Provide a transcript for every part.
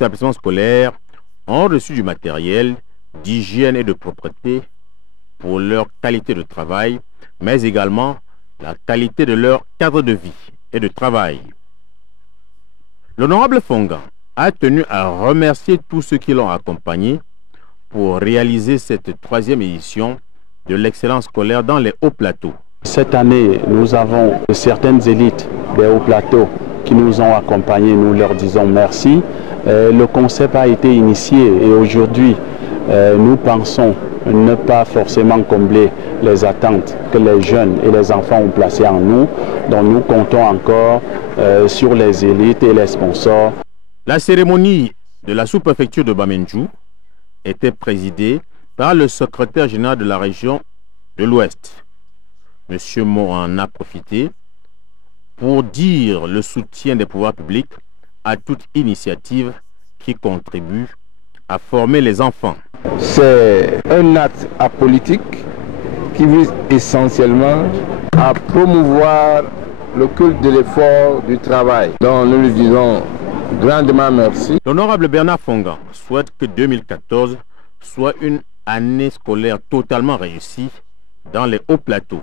établissements scolaires ont reçu du matériel d'hygiène et de propreté pour leur qualité de travail, mais également la qualité de leur cadre de vie et de travail. L'honorable Fonga a tenu à remercier tous ceux qui l'ont accompagné pour réaliser cette 3e édition de l'excellence scolaire dans les hauts plateaux. Cette année, nous avons certaines élites des hauts plateaux qui nous ont accompagnés. Nous leur disons merci. Le concept a été initié et aujourd'hui, nous pensons ne pas forcément combler les attentes que les jeunes et les enfants ont placées en nous. Donc nous comptons encore sur les élites et les sponsors. La cérémonie de la sous-préfecture de Bamendjou était présidée par le secrétaire général de la région de l'Ouest. Monsieur Mo en a profité pour dire le soutien des pouvoirs publics à toute initiative qui contribue à former les enfants. C'est un acte apolitique qui vise essentiellement à promouvoir le culte de l'effort du travail. Donc nous lui disons grandement merci. L'honorable Bernard Fonga souhaite que 2014 soit une année scolaire totalement réussie dans les hauts plateaux.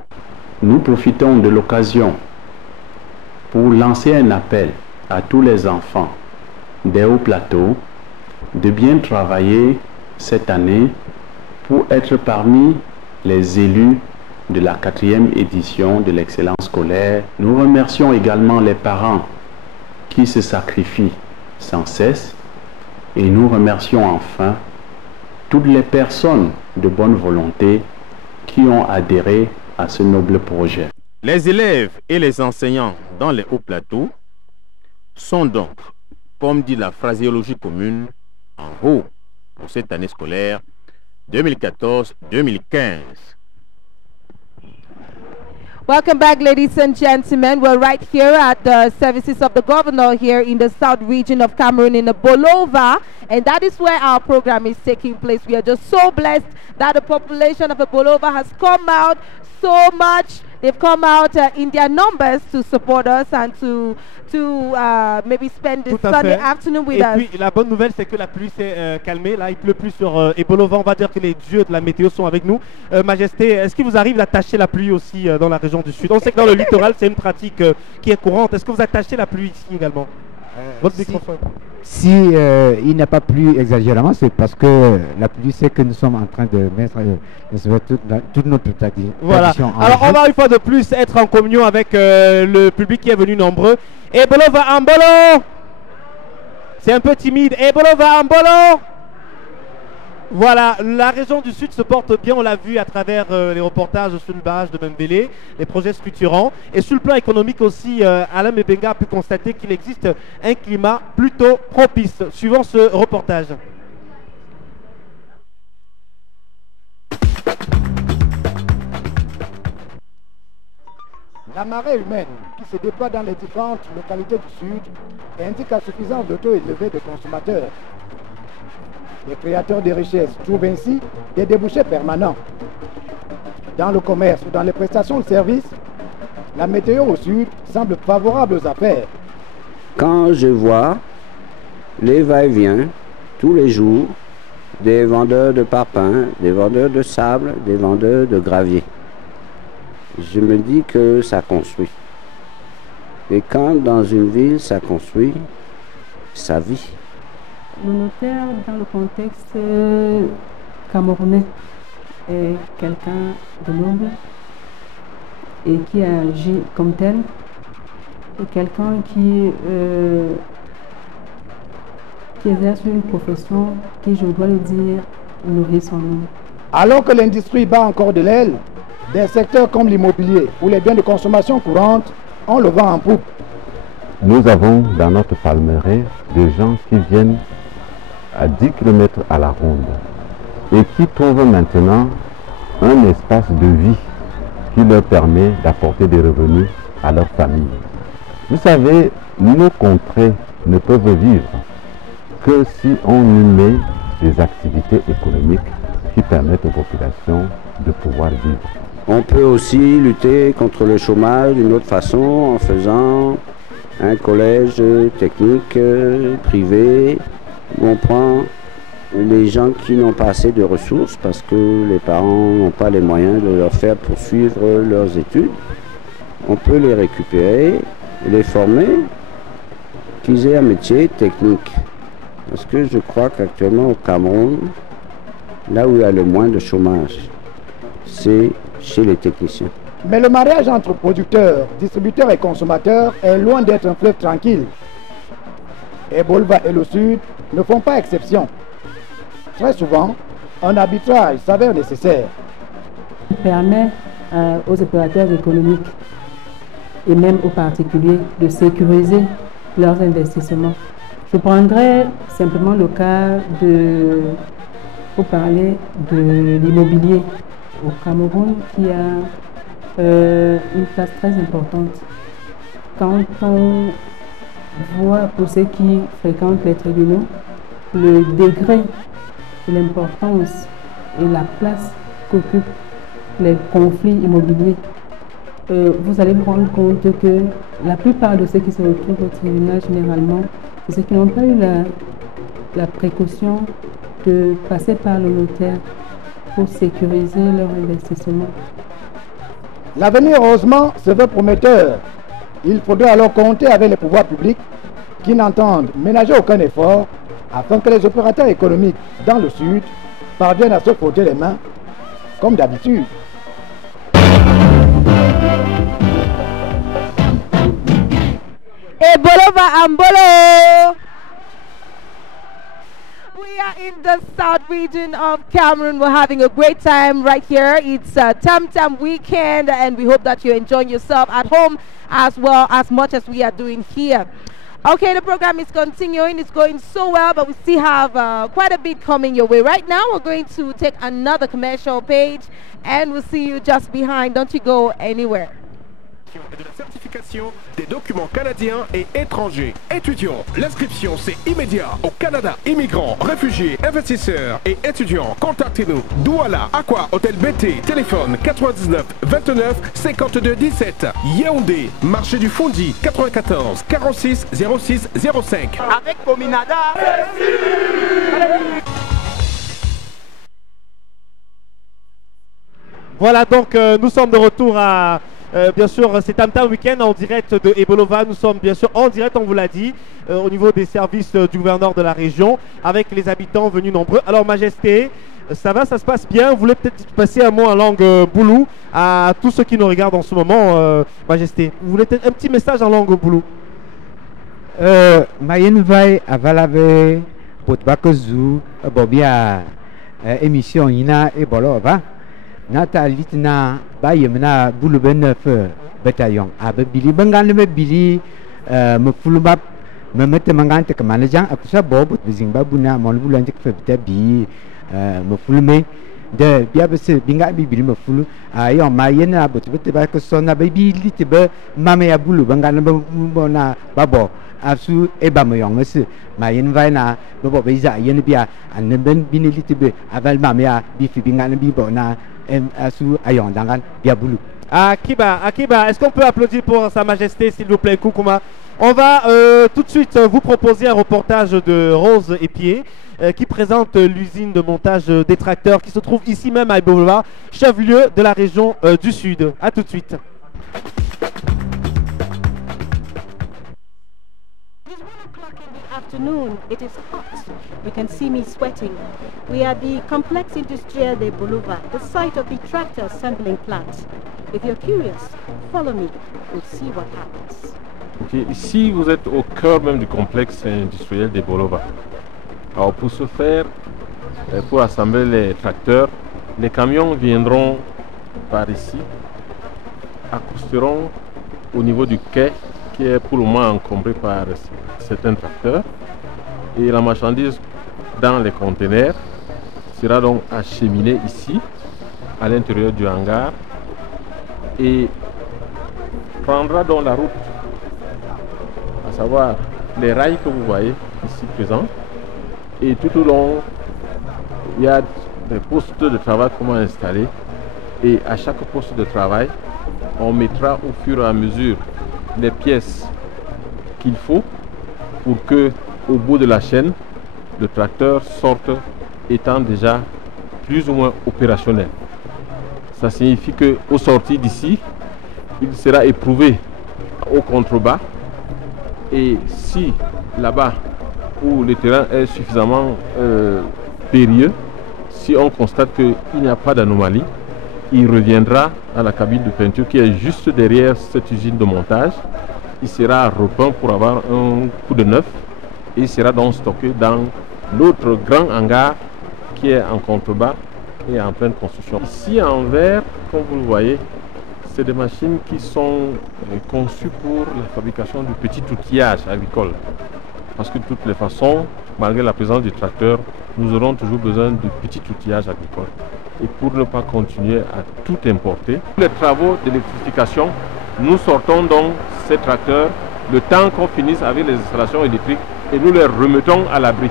Nous profitons de l'occasion pour lancer un appel à tous les enfants des hauts plateaux de bien travailler cette année pour être parmi les élus de la 4e édition de l'excellence scolaire. Nous remercions également les parents qui se sacrifient sans cesse et nous remercions enfin toutes les personnes de bonne volonté qui ont adhéré à ce noble projet. Les élèves et les enseignants dans les hauts plateaux sont donc, comme dit la phraséologie commune, en haut pour cette année scolaire 2014-2015. Welcome back, ladies and gentlemen. We're right here at the services of the governor here in the south region of Cameroon in the Bolova, and that is where our program is taking place. We are just so blessed that the population of the Bolova has come out so much. They've come out in their numbers to support us and to maybe spend this Sunday afternoon with us. Et puis la bonne nouvelle, c'est que la pluie s'est calmée. Là, il pleut plus sur Ebolova. On va dire que les dieux de la météo sont avec nous. Majesté, est-ce qu'il vous arrive d'attacher la pluie aussi dans la région du Sud? On sait que dans le littoral, c'est une pratique qui est courante. Est-ce que vous attachez la pluie ici également? Votre microphone. Si il n'a pas plu exagérément, c'est parce que la pluie, c'est que nous sommes en train de mettre toute notre tradition. Voilà. Alors on va une fois de plus être en communion avec le public qui est venu nombreux. Ebolova Ambolo. C'est un peu timide. Ebolova Ambolo. Voilà, la région du Sud se porte bien, on l'a vu à travers les reportages sur le barrage de Bembélé, les projets structurants. Et sur le plan économique aussi, Alain Mebenga a pu constater qu'il existe un climat plutôt propice, suivant ce reportage. La marée humaine qui se déploie dans les différentes localités du Sud indique la suffisance de taux élevés de consommateurs. Les créateurs de richesses trouvent ainsi des débouchés permanents. Dans le commerce ou dans les prestations de services, la météo au Sud semble favorable aux affaires. Quand je vois les va-et-vient tous les jours des vendeurs de parpaings, des vendeurs de sable, des vendeurs de gravier, je me dis que ça construit. Et quand dans une ville ça construit, ça vit. Le notaire, dans le contexte camerounais, est quelqu'un de noble et qui agit comme tel, et quelqu'un qui exerce une profession qui, je dois le dire, nourrit son nom. Alors que l'industrie bat encore de l'aile, des secteurs comme l'immobilier ou les biens de consommation courante ont le vent en poupe. Nous avons dans notre palmeraie des gens qui viennent à 10 km à la ronde et qui trouvent maintenant un espace de vie qui leur permet d'apporter des revenus à leur famille. Vous savez, nos contrées ne peuvent vivre que si on y met des activités économiques qui permettent aux populations de pouvoir vivre. On peut aussi lutter contre le chômage d'une autre façon en faisant un collège technique privé On prend les gens qui n'ont pas assez de ressources parce que les parents n'ont pas les moyens de leur faire poursuivre leurs études. On peut les récupérer, les former, qu'ils aient un métier technique. Parce que je crois qu'actuellement au Cameroun, là où il y a le moins de chômage, c'est chez les techniciens. Mais le mariage entre producteurs, distributeurs et consommateurs est loin d'être un fleuve tranquille. Et Bolova et le Sud ne font pas exception. Très souvent, un arbitrage s'avère nécessaire. Il permet aux opérateurs économiques et même aux particuliers de sécuriser leurs investissements. Je prendrai simplement le cas pour parler de l'immobilier au Cameroun qui a une place très importante. Quand on voit pour ceux qui fréquentent les tribunaux, le degré, l'importance et la place qu'occupent les conflits immobiliers, vous allez vous rendre compte que la plupart de ceux qui se retrouvent au tribunal généralement, c'est ceux qui n'ont pas eu la précaution de passer par le notaire pour sécuriser leur investissement. L'avenir, heureusement, se veut prometteur. Il faudrait alors compter avec les pouvoirs publics qui n'entendent ménager aucun effort afin que les opérateurs économiques dans le Sud parviennent à se frotter les mains comme d'habitude. Et Bolova Ambolo! We are in the south region of Cameroon. We're having a great time right here. It's Tam Tam weekend, and we hope that you're enjoying yourself at home as well as much as we are doing here. Okay, the program is continuing. It's going so well, but we still have quite a bit coming your way. Right now, we're going to take another commercial page, and we'll see you just behind. Don't you go anywhere. De la certification des documents canadiens et étrangers. Étudiants, l'inscription c'est immédiat au Canada. Immigrants, réfugiés, investisseurs et étudiants, contactez-nous. Douala, Aqua, Hôtel BT, téléphone 99 29 52 17. Yaoundé, marché du Fondi 94 46 06 05. Avec Pominada. Voilà, donc nous sommes de retour à... bien sûr, c'est Tam Tam Weekend en direct de Ebolova. Nous sommes bien sûr en direct, on vous l'a dit, au niveau des services du gouverneur de la région, avec les habitants venus nombreux. Alors, Majesté, ça va, ça se passe bien? Vous voulez peut-être passer un mot en langue boulou à tous ceux qui nous regardent en ce moment, Majesté? Vous voulez peut-être un petit message en langue boulou? Mayen vai avalave potbakozu bobia émission ina Ebolova. Nata litna bayemna bulu benef bataillon abili bangan me bili me fulubab me mette mangante ke manajan akusa bob bizing babuna mon bulan tik febta bi me fulme de bia bese binga bi bili me fulu ayo mayena bot bete ba ke sona baby litbe mame ya bulu bangan bona babo asu eba me yong se mayen vaina bobo beiza yen bia anben bini litbe aval mame ya bi fi binga bi bona Akiba, est-ce qu'on peut applaudir pour Sa Majesté, s'il vous plaît, Koukouma? On va tout de suite vous proposer un reportage de Rose Epié qui présente l'usine de montage des tracteurs qui se trouve ici même à Ebolova, chef-lieu de la région du Sud. A tout de suite. Afternoon, it is hot. You can see me sweating. We are the Complex Industriel de Bolova, the site of the tractor assembling plant. If you're curious, follow me. We'll see what happens. Okay, ici, vous êtes au cœur même du complexe industriel de Bolova. Alors, pour ce faire, pour assembler les tracteurs, les camions viendront par ici, accosteront au niveau du quai qui est pour le moment encombré par certains tracteurs, et la marchandise dans les conteneurs sera donc acheminée ici à l'intérieur du hangar et prendra donc la route, à savoir les rails que vous voyez ici présents, et tout au long il y a des postes de travail comment installer, et à chaque poste de travail on mettra au fur et à mesure les pièces qu'il faut pour que au bout de la chaîne le tracteur sorte étant déjà plus ou moins opérationnel. Ça signifie qu'au sorti d'ici, il sera éprouvé au contrebas. Et si là-bas, où le terrain est suffisamment périlleux, si on constate qu'il n'y a pas d'anomalie, il reviendra à la cabine de peinture qui est juste derrière cette usine de montage. Il sera repeint pour avoir un coup de neuf et il sera donc stocké dans l'autre grand hangar qui est en contrebas et en pleine construction. Ici en verre, comme vous le voyez, c'est des machines qui sont conçues pour la fabrication du petit outillage agricole. Parce que de toutes les façons, malgré la présence du tracteur, nous aurons toujours besoin de petit outillage agricole. Et pour ne pas continuer à tout importer, les travaux d'électrification, nous sortons donc ces tracteurs le temps qu'on finisse avec les installations électriques et nous les remettons à l'abri.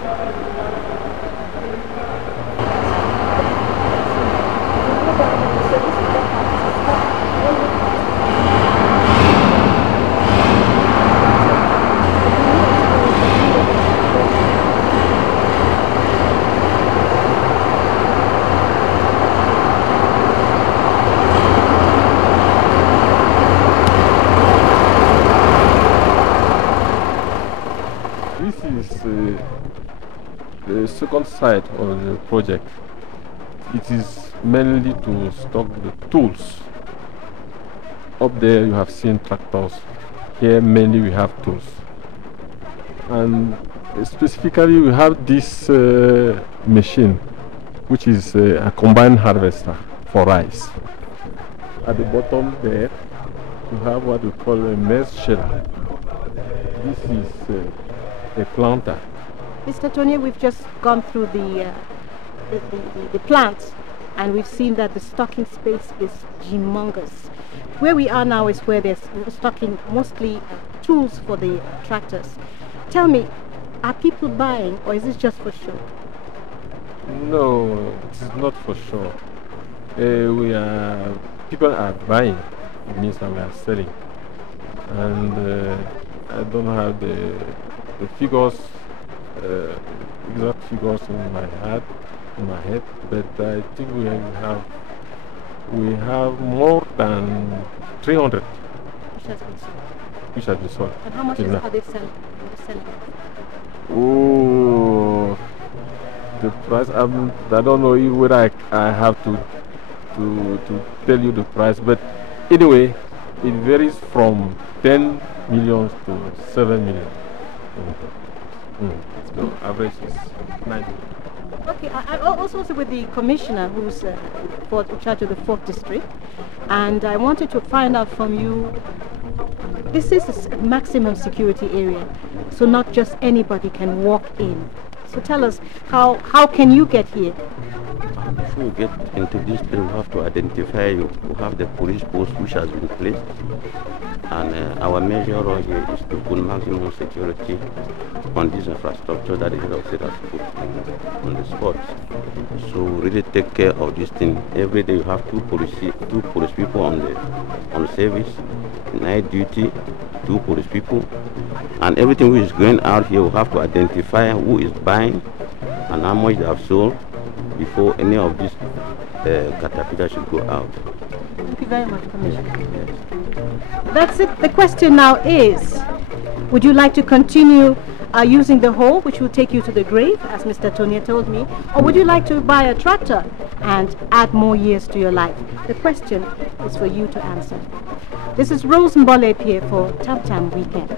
The second side of the project, it is mainly to stock the tools. Up there you have seen tractors, here mainly we have tools. And specifically we have this machine, which is a combined harvester for rice. At the bottom there, you have what we call a maize sheller. This is a planter. Mr. Tony, we've just gone through the plants and we've seen that the stocking space is humongous. Where we are now is where they're stocking mostly tools for the tractors. Tell me, are people buying or is this just for show? No, it is not for show. People are buying, it means that we are selling. And I don't have the figures, exact figures in my head, but I think we have more than 300 which has been sold. And how much are they selling? Oh, the price, I don't know whether I have to tell you the price, but anyway, it varies from 10 million to 7 million. The average is 9 million. Okay, I also was with the commissioner who's in charge of the 4th district, and I wanted to find out from you, this is a maximum security area, so not just anybody can walk in. So tell us, how can you get here? Before you get into this, we have to identify you. We have the police post which has been placed, and our measure here is to put maximum security on this infrastructure that the head of state has put on the spot. So really take care of this thing. Every day you have two police people on service, night duty, 2 police people, and everything which is going out here we have to identify who is buying and how much they have sold before any of these caterpillars should go out. Thank you very much, Commissioner. Yes. That's it. The question now is, would you like to continue using the hoe, which will take you to the grave, as Mr. Tonia told me, or would you like to buy a tractor and add more years to your life? The question is for you to answer. This is Rose Mbole here for Tam Tam Weekend.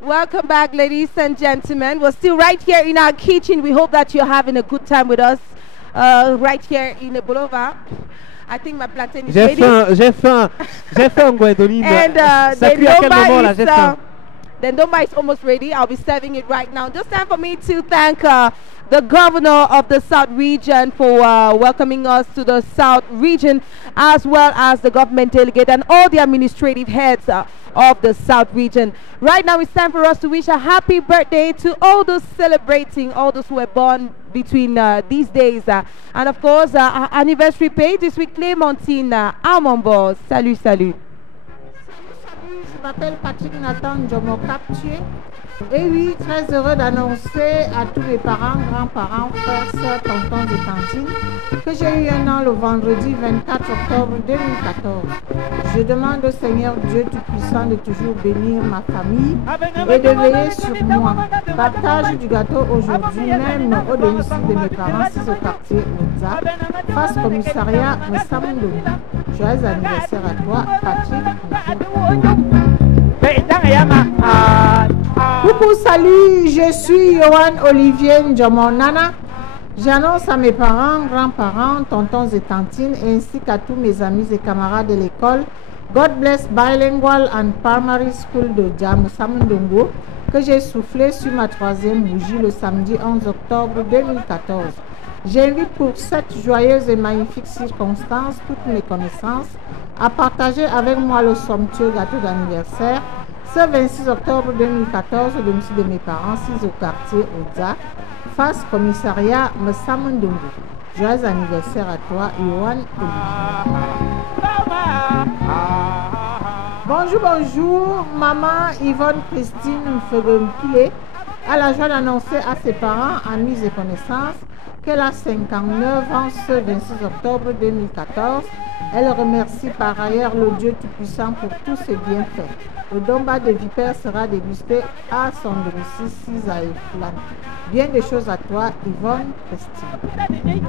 Welcome back, ladies and gentlemen. We're still right here in our kitchen. We hope that you're having a good time with us right here in the Bolova. I think my plantain is ready. J'ai faim, Gwendoline. And ça cuit à quel moment là? J'ai faim. The ndomba is almost ready. I'll be serving it right now. Just time for me to thank the governor of the South region for welcoming us to the South region, as well as the government delegate and all the administrative heads of the South region. Right now it's time for us to wish a happy birthday to all those celebrating, all those who were born between these days. And of course, our anniversary page is with Clémentine Amambo. Salut, salut. Je m'appelle Patrick Nathan Djomo Captier. Et oui, très heureux d'annoncer à tous les parents, grands-parents, frères, sœurs, tontons et tantines que j'ai eu un an le vendredi 24 octobre 2014. Je demande au Seigneur Dieu Tout-Puissant de toujours bénir ma famille et de veiller sur moi. Partage du gâteau aujourd'hui même au domicile de mes parents, 6 au quartier Oza, face commissariat Messamondo. Joyeux anniversaire à toi, Patrick. Coucou, salut, je suis Yohan Olivier Ndjomonana. J'annonce à mes parents, grands-parents, tontons et tantines, ainsi qu'à tous mes amis et camarades de l'école God Bless Bilingual and Primary School de Djamsamundongo que j'ai soufflé sur ma 3e bougie le samedi 11 octobre 2014. J'invite pour cette joyeuse et magnifique circonstance toutes mes connaissances à partager avec moi le somptueux gâteau d'anniversaire ce 26 octobre 2014 au domicile de mes parents, 6 au quartier Oza, face commissariat Messamoundongo. Joyeux anniversaire à toi, Yohan Olivier. Bonjour, bonjour, maman Yvonne Christine Mfegompile a la joie d'annoncer à ses parents, amis et connaissances qu'elle a 59 ans ce 26 octobre 2014. Elle remercie par ailleurs le Dieu Tout-Puissant pour tous ses bienfaits. Le domba de vipère sera dégusté à son domicile 6 à Eflan. Bien des choses à toi, Yvonne Christine.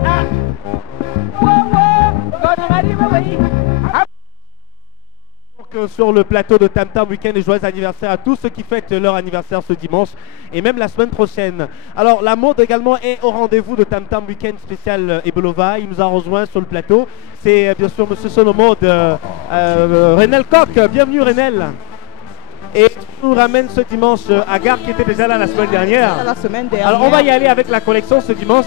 Sur le plateau de Tam Tam Weekend et joyeux anniversaire à tous ceux qui fêtent leur anniversaire ce dimanche et même la semaine prochaine. Alors la mode également est au rendez-vous de Tam Tam Weekend spécial Ebolova. Il nous a rejoint sur le plateau. C'est bien sûr Monsieur Sonomo de Renel Coq. Bienvenue Renel. Et nous ramène ce dimanche Agar qui était déjà là la semaine dernière. Alors on va y aller avec la collection ce dimanche.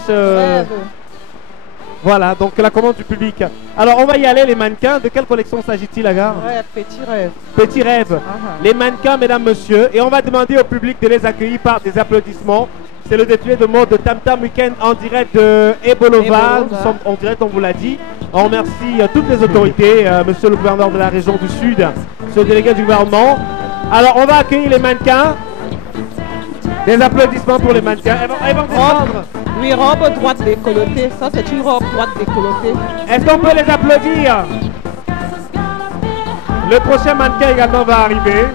Voilà, donc la commande du public. Alors on va y aller, les mannequins. De quelle collection s'agit-il, Agar? Petit rêve. Petit rêve. Les mannequins, mesdames, messieurs. Et on va demander au public de les accueillir par des applaudissements. C'est le défilé de mode de Tam Tam Weekend en direct de Ebolova. Nous sommes en direct, on vous l'a dit. On remercie toutes les autorités, monsieur le gouverneur de la région du Sud, monsieur le délégué du gouvernement. Alors on va accueillir les mannequins. Des applaudissements pour les mannequins. Elles vont descendre. Oui, robe droite décolletée. Ça, c'est une robe droite décolletée. Est-ce qu'on peut les applaudir? Le prochain mannequin également va arriver.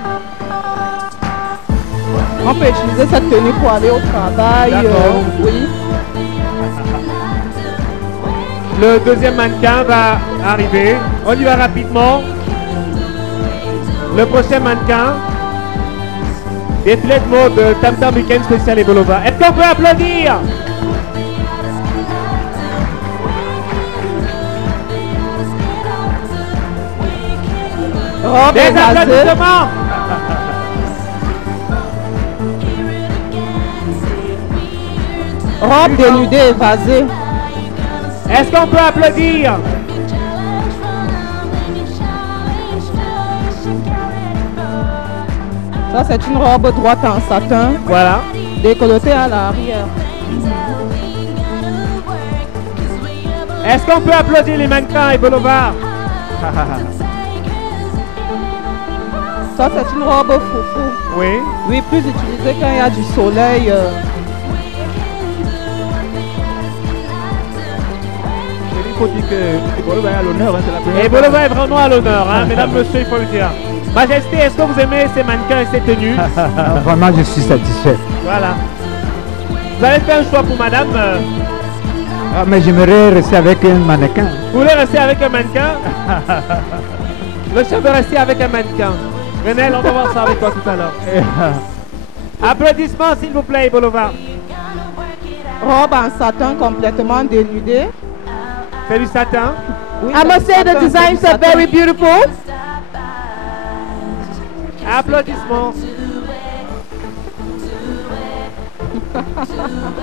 On peut utiliser cette tenue pour aller au travail. Oui. Le deuxième mannequin va arriver. On y va rapidement. Le prochain mannequin. Défilé de mode Tam Tam Weekend spécial Ebolova. Est-ce qu'on peut applaudir? Des applaudissements. Robe dénudée évasée. Est-ce qu'on peut applaudir? Ça, c'est une robe droite en satin. Voilà. Décolletée à l'arrière. Est-ce qu'on peut applaudir les mannequins Ebolova? Ça, c'est une robe foufou. Oui. Oui, plus utilisée quand il y a du soleil. Il faut dire que Ebolova est à l'honneur. Hein, c'est la première Ebolova est vraiment à l'honneur, hein, mesdames, messieurs, il faut le dire. Majesté, est-ce que vous aimez ces mannequins et ces tenues? Vraiment, je suis satisfait. Voilà. Vous avez fait un choix pour madame Ah, mais j'aimerais rester avec un mannequin. Vous voulez rester avec un mannequin? Le chef veut rester avec un mannequin. Renel, on va voir ça avec toi tout à l'heure. Applaudissements, s'il vous plaît, Ebolova. Robe en satin complètement dénudée. C'est du satin? Oui, I must say the designs are very beautiful. Applaudissements.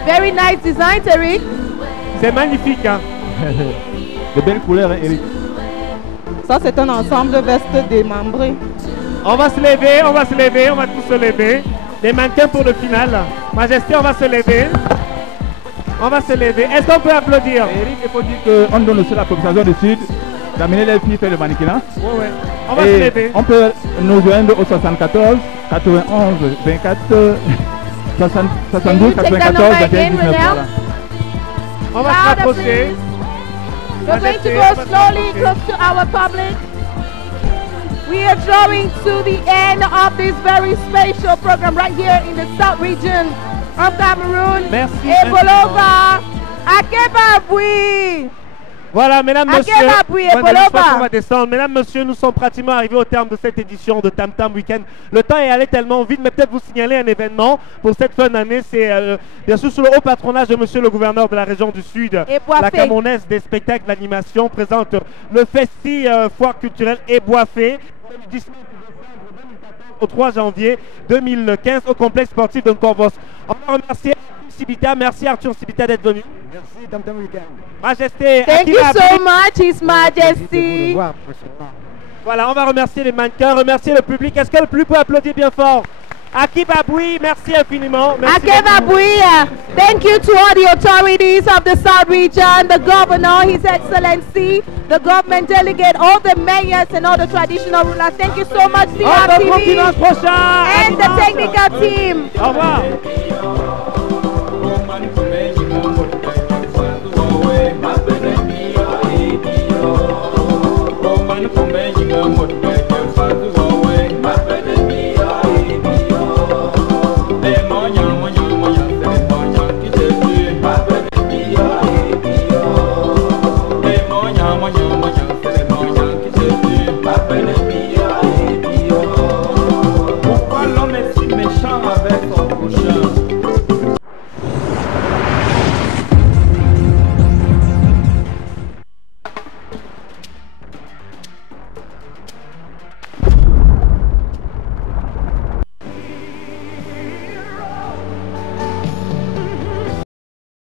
Very nice design, Eric. C'est magnifique, hein. De belles couleurs, hein, Eric. Ça, c'est un ensemble de vestes démembrées. On va se lever, on va se lever, on va tous se lever. Les mannequins pour le final. Majesté, on va se lever. On va se lever. Est-ce qu'on peut applaudir? Eric, il faut dire qu'on donne aussi la population du Sud d'amener les filles faire le mannequinat. Oui, oui. On va se lever. On peut nous joindre au 74 91 24 72 94 21 19. Voilà. On va se rapprocher. We're going to go slowly close to our public. We are drawing to the end of this very special program right here in the South region of Cameroon. Merci. Ebolova, Akebabui. Voilà, mesdames, messieurs, on va descendre. Mesdames, messieurs, nous sommes pratiquement arrivés au terme de cette édition de Tam Tam Weekend. Le temps est allé tellement vite, mais peut-être vous signaler un événement pour cette fin d'année. C'est bien sûr sous le haut patronage de monsieur le gouverneur de la région du Sud. La Camerounaise des spectacles d'animation présente le Festi Foire culturelle Eboifé au 3 janvier 2015 au complexe sportif de Corvos. On va remercier Sibita. Merci Arthur Sibita d'être venu. Merci Tam Tam Weekend. Majesté. Thank you so much, His Majesty. Voilà, on va remercier les mannequins, remercier le public. Est-ce que le public peut applaudir bien fort? Akibaboui, merci infiniment. Akibaboui, thank you to all the authorities of the South region, the governor, His Excellency, the government delegate, all the mayors and all the traditional rulers. Thank you so much, CRTV, and the technical team. Au revoir. From Benji.